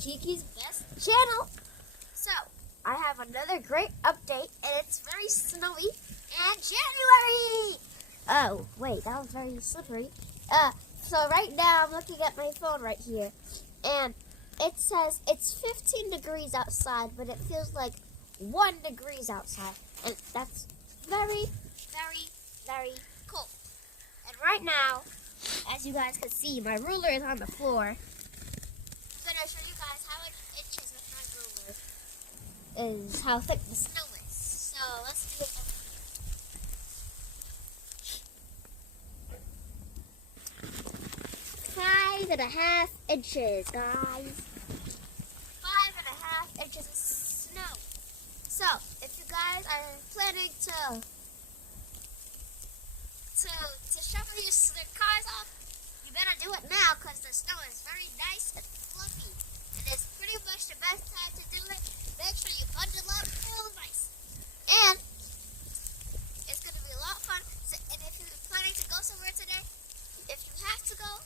Kiki's Best Channel. So, I have another great update, and it's very snowy in January. Oh, wait, that was very slippery. So right now I'm looking at my phone right here, and it says it's 15 degrees outside, but it feels like 1 degree outside, and that's very, very, very cold. And right now, as you guys can see, my ruler is on the floor. I'm going to show you guys how many inches with my ruler is how thick the snow is. So let's do it over here. 5.5 inches, guys. 5.5 inches of snow. So if you guys are planning to shovel your cars off, you better do it now because the snow is very nice and fluffy. And it's pretty much the best time to do it. Make sure you bundle up real nice. And it's going to be a lot of fun. So, and if you're planning to go somewhere today, if you have to go,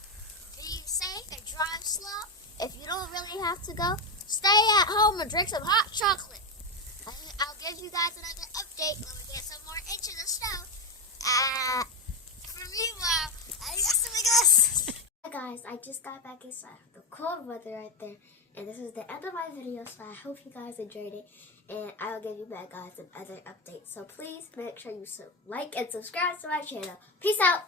be safe and drive slow. If you don't really have to go, stay at home and drink some hot chocolate. I'll give you guys another update when we get some more inches of snow. Hi guys, I just got back inside the cold weather right there, and this is the end of my video, so I hope you guys enjoyed it, and I'll give you back guys some other updates. So please make sure you like and subscribe to my channel. Peace out!